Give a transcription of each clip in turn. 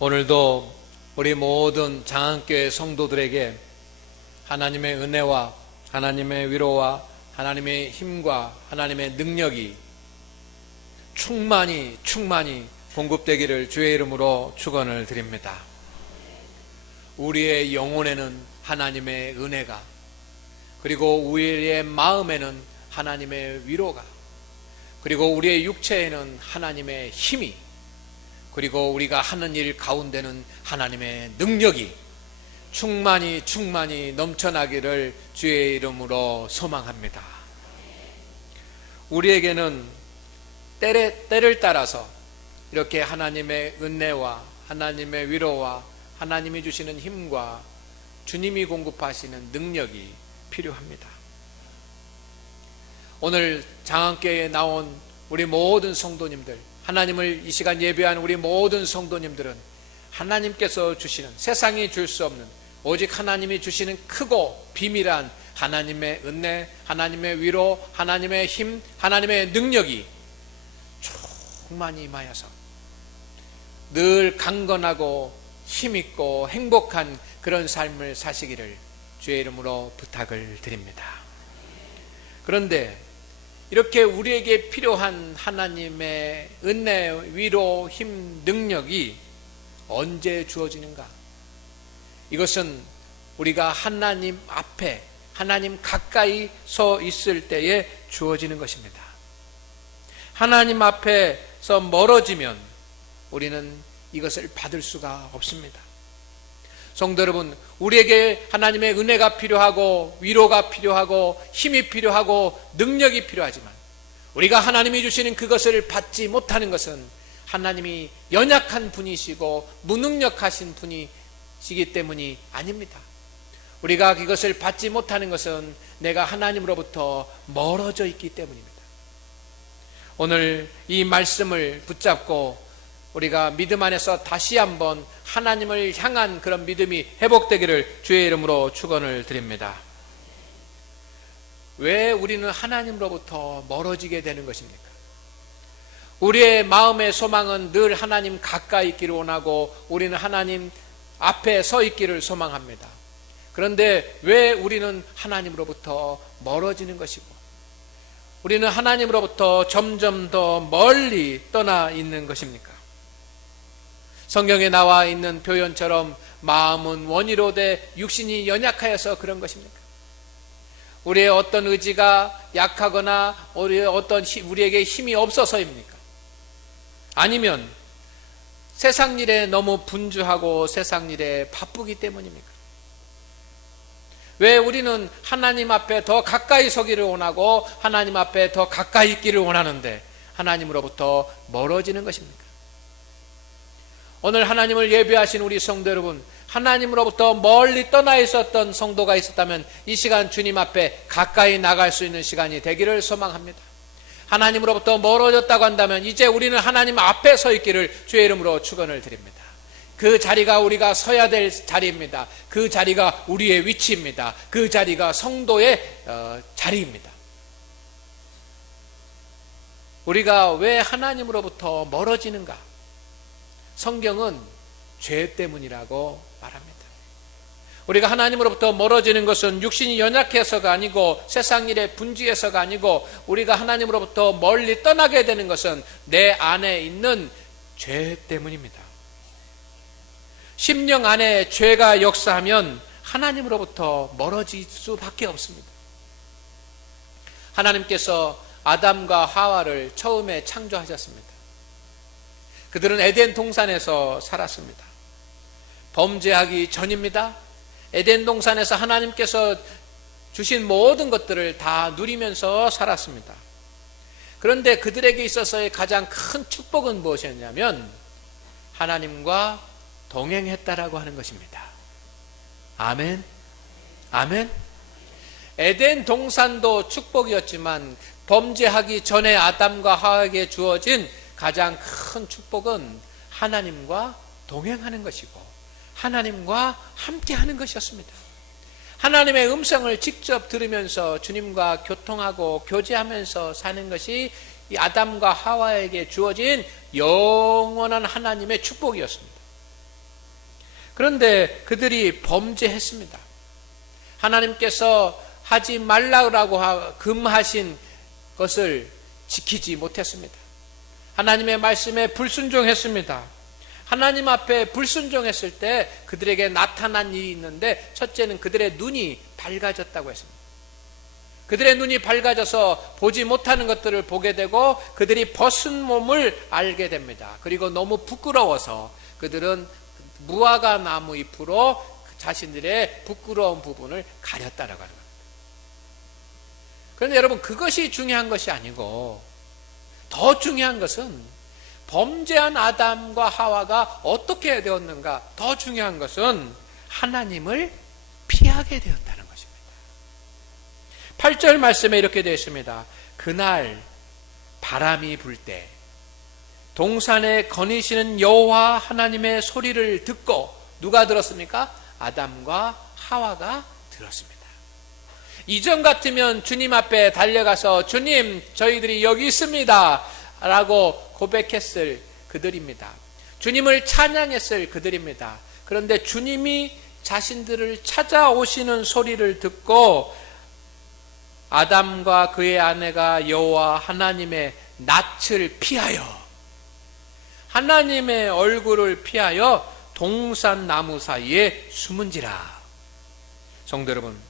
오늘도 우리 모든 장안교회 성도들에게 하나님의 은혜와 하나님의 위로와 하나님의 힘과 하나님의 능력이 충만히 공급되기를 주의 이름으로 축원을 드립니다. 우리의 영혼에는 하나님의 은혜가, 그리고 우리의 마음에는 하나님의 위로가, 그리고 우리의 육체에는 하나님의 힘이, 그리고 우리가 하는 일 가운데는 하나님의 능력이 충만히 넘쳐나기를 주의 이름으로 소망합니다. 우리에게는 때를 따라서 이렇게 하나님의 은혜와 하나님의 위로와 하나님이 주시는 힘과 주님이 공급하시는 능력이 필요합니다. 오늘 장안교회에 나온 우리 모든 성도님들, 하나님을 이 시간 예배하는 우리 모든 성도님들은 하나님께서 주시는, 세상이 줄 수 없는, 오직 하나님이 주시는 크고 비밀한 하나님의 은혜, 하나님의 위로, 하나님의 힘, 하나님의 능력이 충만히 임하여서 늘 강건하고 힘있고 행복한 그런 삶을 사시기를 주의 이름으로 부탁을 드립니다. 그런데 이렇게 우리에게 필요한 하나님의 은혜, 위로, 힘, 능력이 언제 주어지는가? 이것은 우리가 하나님 앞에, 하나님 가까이 서 있을 때에 주어지는 것입니다. 하나님 앞에서 멀어지면 우리는 이것을 받을 수가 없습니다. 성도 여러분, 우리에게 하나님의 은혜가 필요하고 위로가 필요하고 힘이 필요하고 능력이 필요하지만 우리가 하나님이 주시는 그것을 받지 못하는 것은 하나님이 연약한 분이시고 무능력하신 분이시기 때문이 아닙니다. 우리가 그것을 받지 못하는 것은 내가 하나님으로부터 멀어져 있기 때문입니다. 오늘 이 말씀을 붙잡고 우리가 믿음 안에서 다시 한번 하나님을 향한 그런 믿음이 회복되기를 주의 이름으로 축원을 드립니다. 왜 우리는 하나님으로부터 멀어지게 되는 것입니까? 우리의 마음의 소망은 늘 하나님 가까이 있기를 원하고 우리는 하나님 앞에 서 있기를 소망합니다. 그런데 왜 우리는 하나님으로부터 멀어지는 것이고 우리는 하나님으로부터 점점 더 멀리 떠나 있는 것입니까? 성경에 나와 있는 표현처럼 마음은 원이로되 육신이 연약하여서 그런 것입니까? 우리의 어떤 의지가 약하거나 우리에게 힘이 없어서입니까? 아니면 세상 일에 너무 분주하고 세상 일에 바쁘기 때문입니까? 왜 우리는 하나님 앞에 더 가까이 서기를 원하고 하나님 앞에 더 가까이 있기를 원하는데 하나님으로부터 멀어지는 것입니까? 오늘 하나님을 예배하신 우리 성도 여러분, 하나님으로부터 멀리 떠나 있었던 성도가 있었다면 이 시간 주님 앞에 가까이 나갈 수 있는 시간이 되기를 소망합니다. 하나님으로부터 멀어졌다고 한다면 이제 우리는 하나님 앞에 서 있기를 주의 이름으로 축원을 드립니다. 그 자리가 우리가 서야 될 자리입니다. 그 자리가 우리의 위치입니다. 그 자리가 성도의 자리입니다. 우리가 왜 하나님으로부터 멀어지는가? 성경은 죄 때문이라고 말합니다. 우리가 하나님으로부터 멀어지는 것은 육신이 연약해서가 아니고 세상 일에 분주해서가 아니고 우리가 하나님으로부터 멀리 떠나게 되는 것은 내 안에 있는 죄 때문입니다. 심령 안에 죄가 역사하면 하나님으로부터 멀어질 수밖에 없습니다. 하나님께서 아담과 하와를 처음에 창조하셨습니다. 그들은 에덴 동산에서 살았습니다. 범죄하기 전입니다. 에덴 동산에서 하나님께서 주신 모든 것들을 다 누리면서 살았습니다. 그런데 그들에게 있어서의 가장 큰 축복은 무엇이었냐면 하나님과 동행했다라고 하는 것입니다. 아멘. 아멘. 에덴 동산도 축복이었지만 범죄하기 전에 아담과 하와에게 주어진 가장 큰 축복은 하나님과 동행하는 것이고 하나님과 함께하는 것이었습니다. 하나님의 음성을 직접 들으면서 주님과 교통하고 교제하면서 사는 것이 이 아담과 하와에게 주어진 영원한 하나님의 축복이었습니다. 그런데 그들이 범죄했습니다. 하나님께서 하지 말라고 금하신 것을 지키지 못했습니다. 하나님의 말씀에 불순종했습니다. 하나님 앞에 불순종했을 때 그들에게 나타난 일이 있는데, 첫째는 그들의 눈이 밝아졌다고 했습니다. 그들의 눈이 밝아져서 보지 못하는 것들을 보게 되고 그들이 벗은 몸을 알게 됩니다. 그리고 너무 부끄러워서 그들은 무화과 나무 잎으로 자신들의 부끄러운 부분을 가렸다라고 하는 겁니다. 그런데 여러분, 그것이 중요한 것이 아니고 더 중요한 것은 범죄한 아담과 하와가 어떻게 되었는가, 더 중요한 것은 하나님을 피하게 되었다는 것입니다. 8절 말씀에 이렇게 되어 있습니다. 그날 바람이 불 때 동산에 거니시는 여호와 하나님의 소리를 듣고, 누가 들었습니까? 아담과 하와가 들었습니다. 이전 같으면 주님 앞에 달려가서 주님, 저희들이 여기 있습니다 라고 고백했을 그들입니다. 주님을 찬양했을 그들입니다. 그런데 주님이 자신들을 찾아오시는 소리를 듣고 아담과 그의 아내가 여호와 하나님의 낯을 피하여, 하나님의 얼굴을 피하여 동산 나무 사이에 숨은지라. 성도 여러분,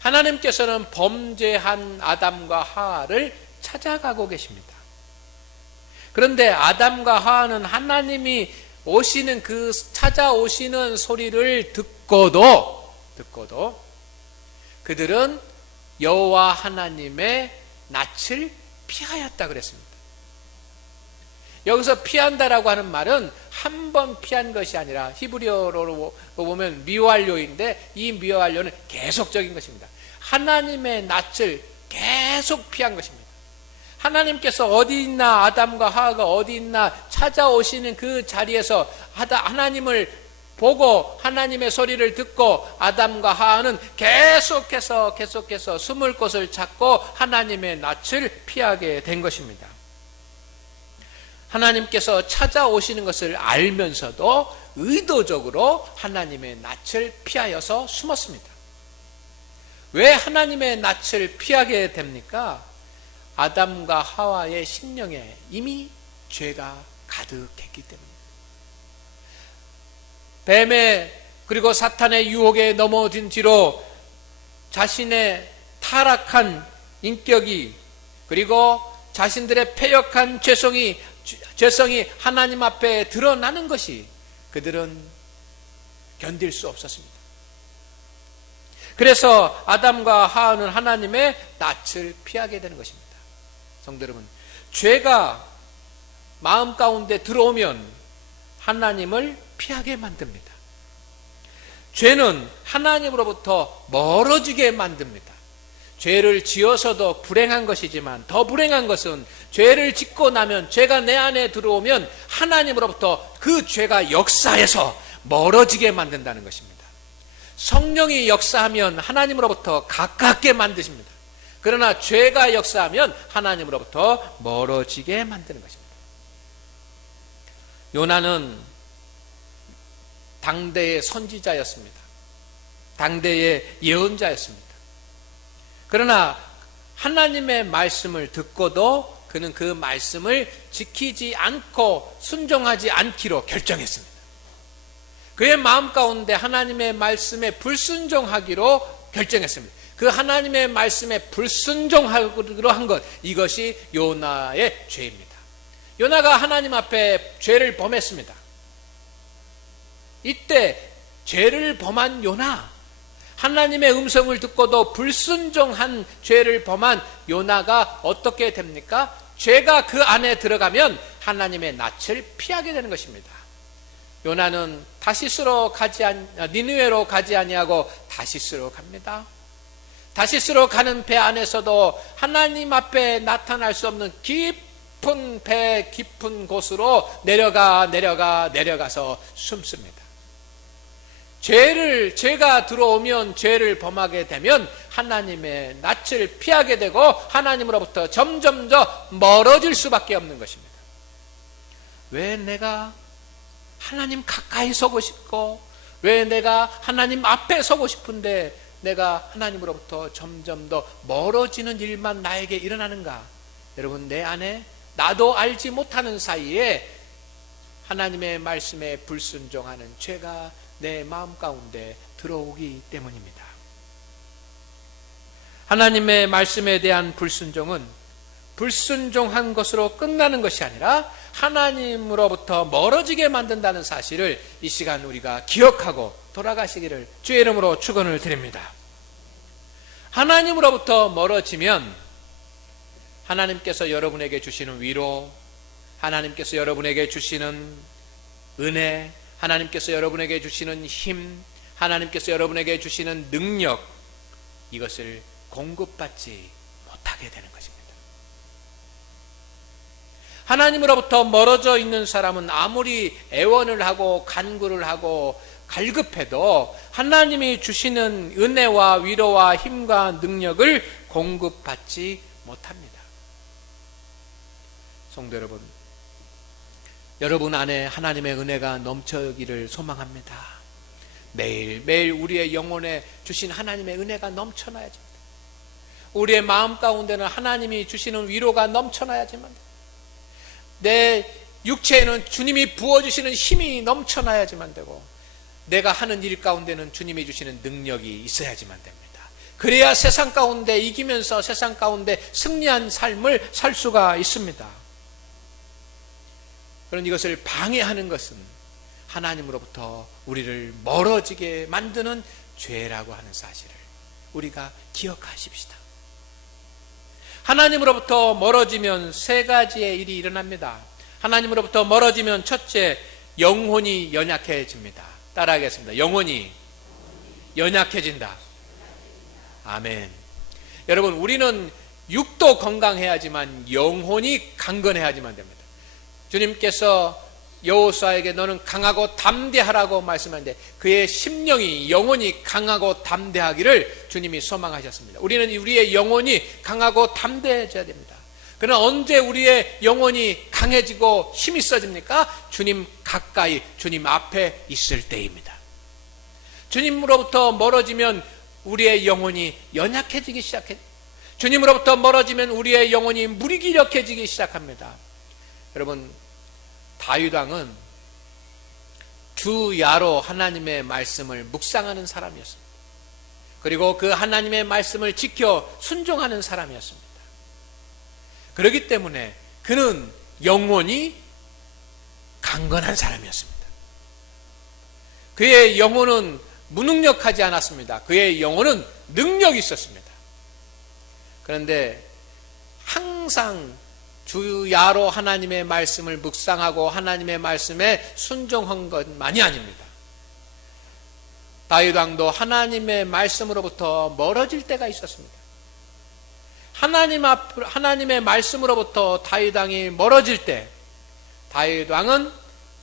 하나님께서는 범죄한 아담과 하와를 찾아가고 계십니다. 그런데 아담과 하와는 하나님이 오시는 그 찾아오시는 소리를 듣고도 그들은 여호와 하나님의 낯을 피하였다 그랬습니다. 여기서 피한다라고 하는 말은 한 번 피한 것이 아니라 히브리어로 보면 미완료인데, 이 미완료는 계속적인 것입니다. 하나님의 낯을 계속 피한 것입니다. 하나님께서 어디 있나, 아담과 하와가 어디 있나 찾아오시는 그 자리에서 하나님을 보고 하나님의 소리를 듣고 아담과 하와는 계속해서 숨을 곳을 찾고 하나님의 낯을 피하게 된 것입니다. 하나님께서 찾아오시는 것을 알면서도 의도적으로 하나님의 낯을 피하여서 숨었습니다. 왜 하나님의 낯을 피하게 됩니까? 아담과 하와의 심령에 이미 죄가 가득했기 때문입니다. 뱀의 그리고 사탄의 유혹에 넘어진 뒤로 자신의 타락한 인격이, 그리고 자신들의 패역한 죄성이 하나님 앞에 드러나는 것이 그들은 견딜 수 없었습니다. 그래서 아담과 하와는 하나님의 낯을 피하게 되는 것입니다. 성도 여러분, 죄가 마음 가운데 들어오면 하나님을 피하게 만듭니다. 죄는 하나님으로부터 멀어지게 만듭니다. 죄를 지어서도 불행한 것이지만 더 불행한 것은 죄를 짓고 나면, 죄가 내 안에 들어오면 하나님으로부터 그 죄가 역사해서 멀어지게 만든다는 것입니다. 성령이 역사하면 하나님으로부터 가깝게 만드십니다. 그러나 죄가 역사하면 하나님으로부터 멀어지게 만드는 것입니다. 요나는 당대의 선지자였습니다. 당대의 예언자였습니다. 그러나 하나님의 말씀을 듣고도 그는 그 말씀을 지키지 않고 순종하지 않기로 결정했습니다. 그의 마음 가운데 하나님의 말씀에 불순종하기로 결정했습니다. 그 하나님의 말씀에 불순종하기로 한 것, 이것이 요나의 죄입니다. 요나가 하나님 앞에 죄를 범했습니다. 이때 죄를 범한 요나, 하나님의 음성을 듣고도 불순종한 죄를 범한 요나가 어떻게 됩니까? 죄가 그 안에 들어가면 하나님의 낯을 피하게 되는 것입니다. 요나는 니느웨로 가지 아니하고 다시스로 갑니다. 다시스로 가는 배 안에서도 하나님 앞에 나타날 수 없는 깊은 배 깊은 곳으로 내려가서 숨습니다. 죄가 들어오면, 죄를 범하게 되면 하나님의 낯을 피하게 되고 하나님으로부터 점점 더 멀어질 수밖에 없는 것입니다. 왜 내가 하나님 가까이 서고 싶고 왜 내가 하나님 앞에 서고 싶은데 내가 하나님으로부터 점점 더 멀어지는 일만 나에게 일어나는가? 여러분, 내 안에 나도 알지 못하는 사이에 하나님의 말씀에 불순종하는 죄가 내 마음 가운데 들어오기 때문입니다. 하나님의 말씀에 대한 불순종은 불순종한 것으로 끝나는 것이 아니라 하나님으로부터 멀어지게 만든다는 사실을 이 시간 우리가 기억하고 돌아가시기를 주의 이름으로 축원을 드립니다. 하나님으로부터 멀어지면 하나님께서 여러분에게 주시는 위로, 하나님께서 여러분에게 주시는 은혜, 하나님께서 여러분에게 주시는 힘, 하나님께서 여러분에게 주시는 능력, 이것을 공급받지 못하게 되는 것입니다. 하나님으로부터 멀어져 있는 사람은 아무리 애원을 하고 간구를 하고 갈급해도 하나님이 주시는 은혜와 위로와 힘과 능력을 공급받지 못합니다. 성도 여러분, 여러분 안에 하나님의 은혜가 넘쳐기를 소망합니다. 매일매일 우리의 영혼에 주신 하나님의 은혜가 넘쳐나야지, 우리의 마음 가운데는 하나님이 주시는 위로가 넘쳐나야지만, 내 육체에는 주님이 부어주시는 힘이 넘쳐나야지만 되고, 내가 하는 일 가운데는 주님이 주시는 능력이 있어야지만 됩니다. 그래야 세상 가운데 이기면서 세상 가운데 승리한 삶을 살 수가 있습니다. 그런 이것을 방해하는 것은 하나님으로부터 우리를 멀어지게 만드는 죄라고 하는 사실을 우리가 기억하십시다. 하나님으로부터 멀어지면 세 가지의 일이 일어납니다. 하나님으로부터 멀어지면 첫째, 영혼이 연약해집니다. 따라하겠습니다. 영혼이 연약해진다. 아멘. 여러분, 우리는 육도 건강해야지만 영혼이 강건해야지만 됩니다. 주님께서 여호수아에게 너는 강하고 담대하라고 말씀하는데 그의 심령이, 영혼이 강하고 담대하기를 주님이 소망하셨습니다. 우리는 우리의 영혼이 강하고 담대해져야 됩니다. 그러나 언제 우리의 영혼이 강해지고 힘이 있어집니까? 주님 가까이, 주님 앞에 있을 때입니다. 주님으로부터 멀어지면 우리의 영혼이 연약해지기 시작해요. 주님으로부터 멀어지면 우리의 영혼이 무기력해지기 시작합니다. 여러분, 다윗 왕은 주야로 하나님의 말씀을 묵상하는 사람이었습니다. 그리고 그 하나님의 말씀을 지켜 순종하는 사람이었습니다. 그렇기 때문에 그는 영혼이 강건한 사람이었습니다. 그의 영혼은 무능력하지 않았습니다. 그의 영혼은 능력이 있었습니다. 그런데 항상 주야로 하나님의 말씀을 묵상하고 하나님의 말씀에 순종한 것만이 아닙니다. 다윗 왕도 하나님의 말씀으로부터 멀어질 때가 있었습니다. 하나님의 말씀으로부터 다윗 왕이 멀어질 때 다윗 왕은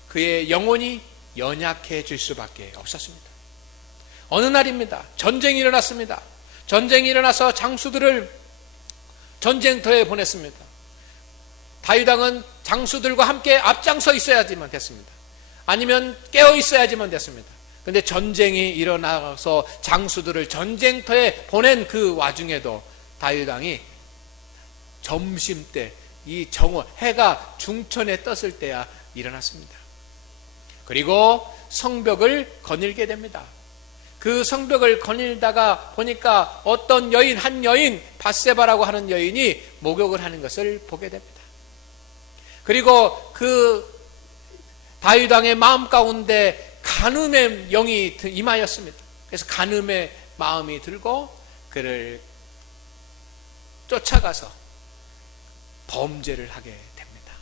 그의 영혼이 연약해질 수밖에 없었습니다. 어느 날입니다. 전쟁이 일어났습니다. 전쟁이 일어나서 장수들을 전쟁터에 보냈습니다. 다윗 왕은 장수들과 함께 앞장서 있어야지만 됐습니다. 아니면 깨어 있어야지만 됐습니다. 그런데 전쟁이 일어나서 장수들을 전쟁터에 보낸 그 와중에도 다윗 왕이 점심때 이 정오, 해가 중천에 떴을 때야 일어났습니다. 그리고 성벽을 거닐게 됩니다. 그 성벽을 거닐다가 보니까 어떤 여인, 한 여인, 밧세바라고 하는 여인이 목욕을 하는 것을 보게 됩니다. 그리고 그 다윗 왕의 마음 가운데 간음의 영이 임하였습니다. 그래서 간음의 마음이 들고 그를 쫓아가서 범죄를 하게 됩니다.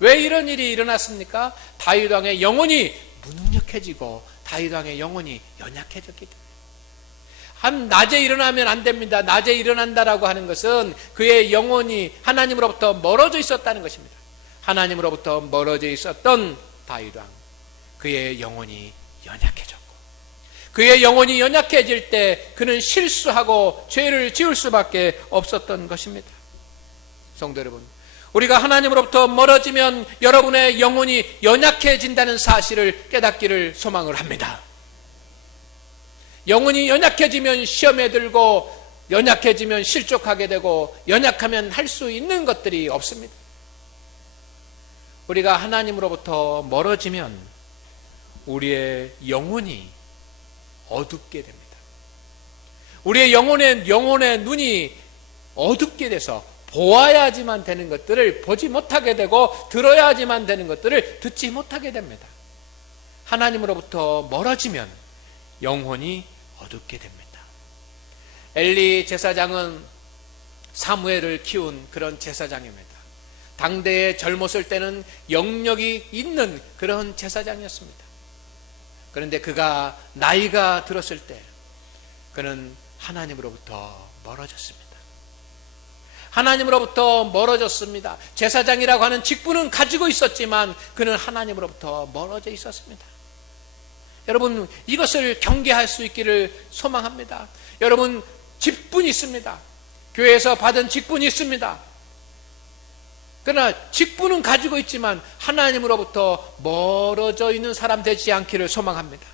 왜 이런 일이 일어났습니까? 다윗 왕의 영혼이 무능력해지고 다윗 왕의 영혼이 연약해졌기 때문에. 낮에 일어나면 안 됩니다. 낮에 일어난다라고 하는 것은 그의 영혼이 하나님으로부터 멀어져 있었다는 것입니다. 하나님으로부터 멀어져 있었던 다윗 왕, 그의 영혼이 연약해졌고, 그의 영혼이 연약해질 때 그는 실수하고 죄를 지을 수밖에 없었던 것입니다. 성도 여러분, 우리가 하나님으로부터 멀어지면 여러분의 영혼이 연약해진다는 사실을 깨닫기를 소망을 합니다. 영혼이 연약해지면 시험에 들고, 연약해지면 실족하게 되고, 연약하면 할 수 있는 것들이 없습니다. 우리가 하나님으로부터 멀어지면 우리의 영혼이 어둡게 됩니다. 우리의 영혼의 눈이 어둡게 돼서 보아야지만 되는 것들을 보지 못하게 되고, 들어야지만 되는 것들을 듣지 못하게 됩니다. 하나님으로부터 멀어지면 영혼이 어둡게 됩니다. 엘리 제사장은 사무엘을 키운 그런 제사장입니다. 당대에 젊었을 때는 영력이 있는 그런 제사장이었습니다. 그런데 그가 나이가 들었을 때 그는 하나님으로부터 멀어졌습니다. 하나님으로부터 멀어졌습니다. 제사장이라고 하는 직분은 가지고 있었지만 그는 하나님으로부터 멀어져 있었습니다. 여러분, 이것을 경계할 수 있기를 소망합니다. 여러분, 직분이 있습니다. 교회에서 받은 직분이 있습니다. 그러나 직분은 가지고 있지만 하나님으로부터 멀어져 있는 사람 되지 않기를 소망합니다.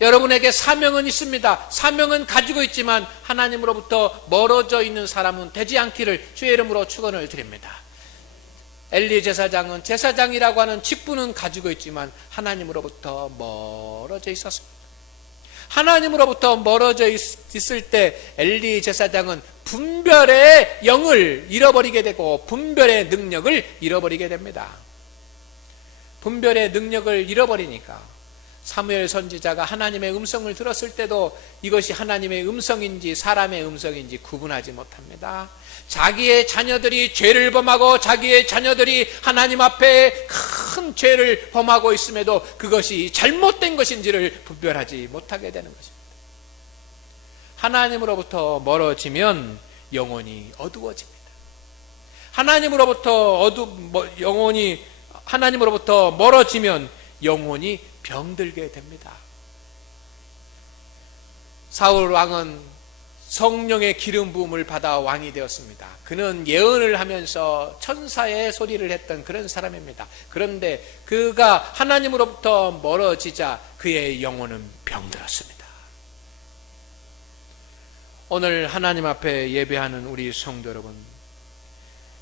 여러분에게 사명은 있습니다. 사명은 가지고 있지만 하나님으로부터 멀어져 있는 사람은 되지 않기를 주의 이름으로 축원을 드립니다. 엘리 제사장은 제사장이라고 하는 직분은 가지고 있지만 하나님으로부터 멀어져 있었습니다. 하나님으로부터 멀어져 있을 때 엘리 제사장은 분별의 영을 잃어버리게 되고 분별의 능력을 잃어버리게 됩니다. 분별의 능력을 잃어버리니까 사무엘 선지자가 하나님의 음성을 들었을 때도 이것이 하나님의 음성인지 사람의 음성인지 구분하지 못합니다. 자기의 자녀들이 죄를 범하고 자기의 자녀들이 하나님 앞에 큰 죄를 범하고 있음에도 그것이 잘못된 것인지를 분별하지 못하게 되는 것입니다. 하나님으로부터 멀어지면 영혼이 어두워집니다. 하나님으로부터 멀어지면 영혼이 병들게 됩니다. 사울 왕은 성령의 기름 부음을 받아 왕이 되었습니다. 그는 예언을 하면서 천사의 소리를 했던 그런 사람입니다. 그런데 그가 하나님으로부터 멀어지자 그의 영혼은 병들었습니다. 오늘 하나님 앞에 예배하는 우리 성도 여러분,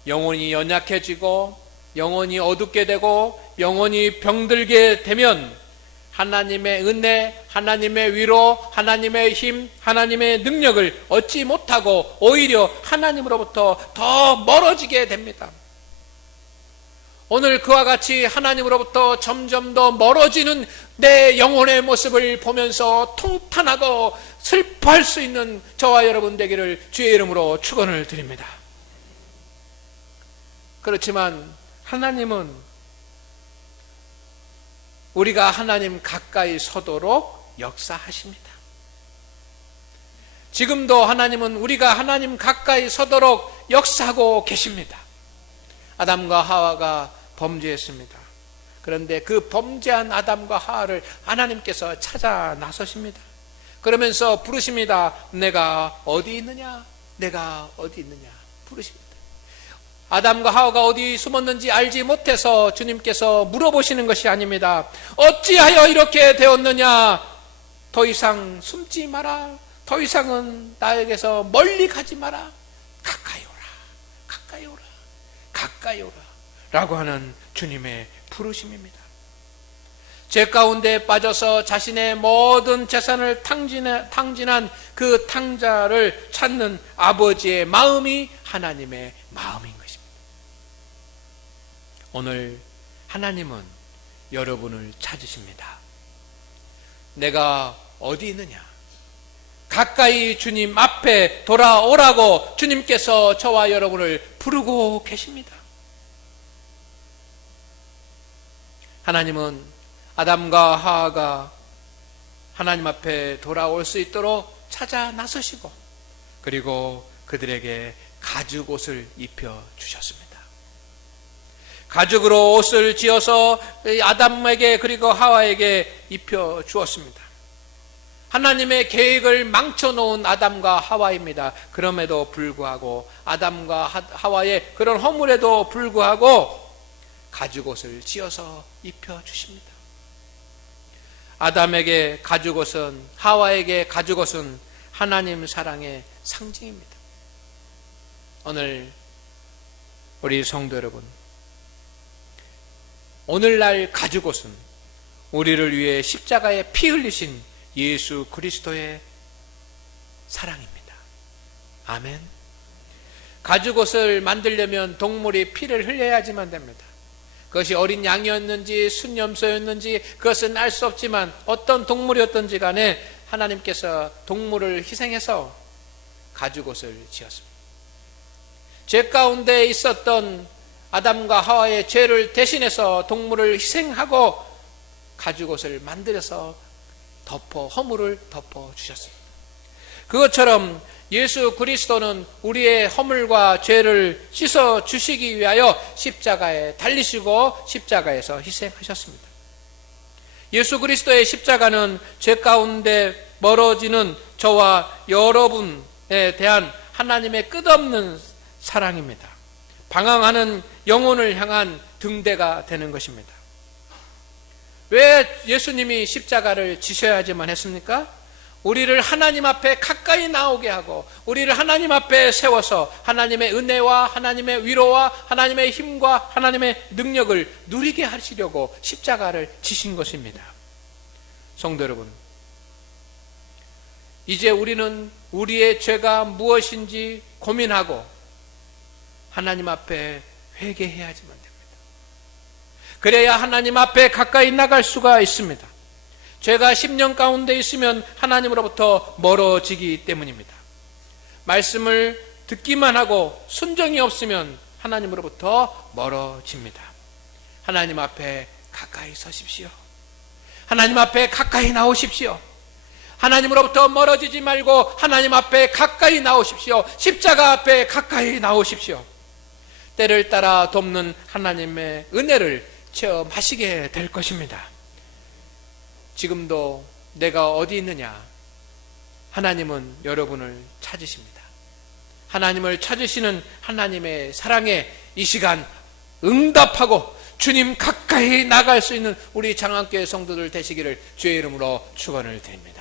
영혼이 연약해지고 영혼이 어둡게 되고 영혼이 병들게 되면 하나님의 은혜, 하나님의 위로, 하나님의 힘, 하나님의 능력을 얻지 못하고 오히려 하나님으로부터 더 멀어지게 됩니다. 오늘 그와 같이 하나님으로부터 점점 더 멀어지는 내 영혼의 모습을 보면서 통탄하고 슬퍼할 수 있는 저와 여러분 되기를 주의 이름으로 축원을 드립니다. 그렇지만 하나님은 우리가 하나님 가까이 서도록 역사하십니다. 지금도 하나님은 우리가 하나님 가까이 서도록 역사하고 계십니다. 아담과 하와가 범죄했습니다. 그런데 그 범죄한 아담과 하와를 하나님께서 찾아 나서십니다. 그러면서 부르십니다. 내가 어디 있느냐? 내가 어디 있느냐? 부르십니다. 아담과 하와가 어디 숨었는지 알지 못해서 주님께서 물어보시는 것이 아닙니다. 어찌하여 이렇게 되었느냐? 더 이상 숨지 마라. 더 이상은 나에게서 멀리 가지 마라. 가까이 오라. 가까이 오라. 가까이 오라. 라고 하는 주님의 부르심입니다. 죄 가운데 빠져서 자신의 모든 재산을 탕진한 그 탕자를 찾는 아버지의 마음이 하나님의 마음인 것입니다. 오늘 하나님은 여러분을 찾으십니다. 내가 어디 있느냐? 가까이 주님 앞에 돌아오라고 주님께서 저와 여러분을 부르고 계십니다. 하나님은 아담과 하와가 하나님 앞에 돌아올 수 있도록 찾아 나서시고 그리고 그들에게 가죽 옷을 입혀 주셨습니다. 가죽으로 옷을 지어서 아담에게 그리고 하와에게 입혀 주었습니다. 하나님의 계획을 망쳐놓은 아담과 하와입니다. 그럼에도 불구하고 아담과 하와의 그런 허물에도 불구하고 가죽옷을 지어서 입혀주십니다. 아담에게 가죽옷은, 하와에게 가죽옷은 하나님 사랑의 상징입니다. 오늘 우리 성도 여러분, 오늘날 가죽옷은 우리를 위해 십자가에 피 흘리신 예수 그리스도의 사랑입니다. 아멘. 가죽옷을 만들려면 동물이 피를 흘려야지만 됩니다. 그것이 어린 양이었는지 순염소였는지 그것은 알 수 없지만 어떤 동물이었던지 간에 하나님께서 동물을 희생해서 가죽옷을 지었습니다. 죄 가운데 있었던 아담과 하와의 죄를 대신해서 동물을 희생하고 가죽옷을 만들어서 허물을 덮어주셨습니다. 그것처럼 예수 그리스도는 우리의 허물과 죄를 씻어주시기 위하여 십자가에 달리시고 십자가에서 희생하셨습니다. 예수 그리스도의 십자가는 죄 가운데 멀어지는 저와 여러분에 대한 하나님의 끝없는 사랑입니다. 방황하는 영혼을 향한 등대가 되는 것입니다. 왜 예수님이 십자가를 지셔야지만 했습니까? 우리를 하나님 앞에 가까이 나오게 하고 우리를 하나님 앞에 세워서 하나님의 은혜와 하나님의 위로와 하나님의 힘과 하나님의 능력을 누리게 하시려고 십자가를 지신 것입니다. 성도 여러분, 이제 우리는 우리의 죄가 무엇인지 고민하고 하나님 앞에 회개해야지만 됩니다. 그래야 하나님 앞에 가까이 나갈 수가 있습니다. 죄가 10년 가운데 있으면 하나님으로부터 멀어지기 때문입니다. 말씀을 듣기만 하고 순종이 없으면 하나님으로부터 멀어집니다. 하나님 앞에 가까이 서십시오. 하나님 앞에 가까이 나오십시오. 하나님으로부터 멀어지지 말고 하나님 앞에 가까이 나오십시오. 십자가 앞에 가까이 나오십시오. 때를 따라 돕는 하나님의 은혜를 체험하시게 될 것입니다. 지금도 내가 어디 있느냐? 하나님은 여러분을 찾으십니다. 하나님을 찾으시는 하나님의 사랑에 이 시간 응답하고 주님 가까이 나갈 수 있는 우리 장안교회 성도들 되시기를 주의 이름으로 축원을 드립니다.